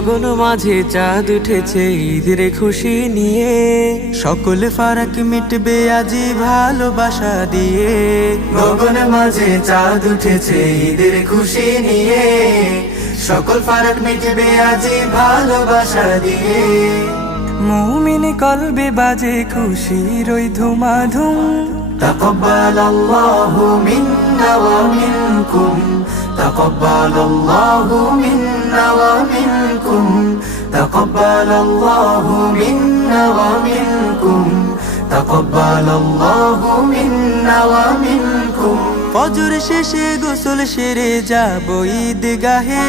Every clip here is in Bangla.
গগন মাঝে চাঁদ উঠেছে ঈদের খুশি নিয়ে, সকল ফারাক মিটবে আজি ভালোবাসা দিয়ে। গগন মাঝে চাঁদ উঠেছে ঈদের খুশি নিয়ে, সকল ফারাক মিটবে আজি ভালোবাসা দিয়ে। মুমিন কলবে বাজে খুশির ওই ধুমাধুম, তাকাব্বালাল্লাহু মিন্না ওয়া মিনকুম, তাকাব্বালাল্লাহু মিন্না ওয়া মিনকুম, তাকাব্বালাল্লাহু মিন্না ওয়া মিনকুম, তাকাব্বালাল্লাহু মিন্না ওয়া মিনকুম। ফজর শেষে গোসল সেরে যাব ঈদগাহে,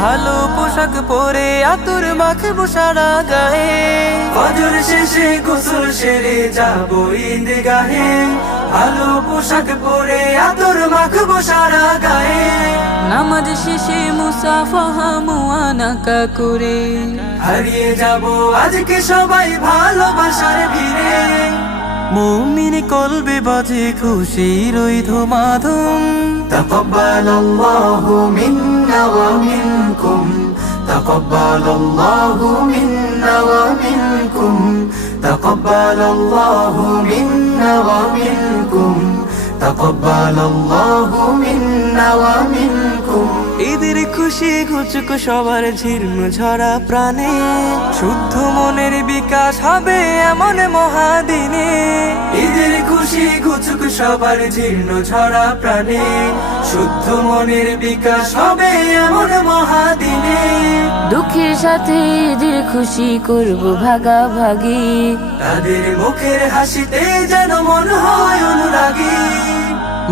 ভালো পোশাক পরে আতর মাখবো সারা গায়ে। ফজর শেষে গোসল সেরে যাব ঈদগাহে, ভালো পোশাক পরে আতর মাখবো সারা গায়ে। নামাজ শেষে মুসাফাহা মুআনাকা করে, হারিয়ে যাব আজকে সবাই ভালোবাসার ভিড়ে। মুমিন কলবে বাজে খুশির ওই ধুমাধুম, তাকাব্বালাল্লাহু মিন্না ওয়া মিনকুম, তাকাব্বালাল্লাহু মিন্না ওয়া মিনকুম, তাকাব্বালাল্লাহু মিন্না ওয়া মিনকুম, তাকাব্বালাল্লাহু মিন্না ওয়া মিনকুম। ঈদের খুশি ঘুচুক সবার ঝির্ম ঝরা প্রাণে, শুদ্ধ মনের বিকাশ হবে এমন মহাদিনে। ঈদের খুশি ঘুচুক সবার জীর্ণ ঝরা প্রাণে, শুদ্ধ মনের বিকাশ হবে এমন মহাদিনে। দুঃখের সাথে ঈদের খুশি করব ভাগাভাগি, তাদের মুখের হাসিতে যেন মন হয় অনুরাগী।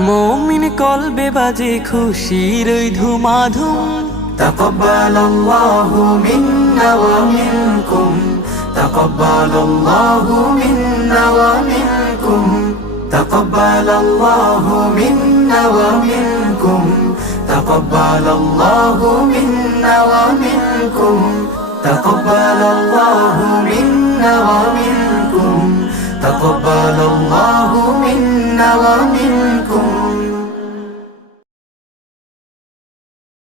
মুমিন কলবে বাজে খুশির ওই ধুমাধুম, তাকাব্বালাল্লাহু মিন্না ওয়া মিনকুম, তাকাব্বালাল্লাহু মিন্না ওয়া মিনকুম, তাকাব্বালাল্লাহু মিন্না ওয়া মিনকুম, তাকাব্বালাল্লাহু মিন্না ওয়া মিনকুম, তাকাব্বালাল্লাহু মিন্না ওয়া মিনকুম, তাকাব্বালাল্লাহু মিন্না ওয়া মিনকুম।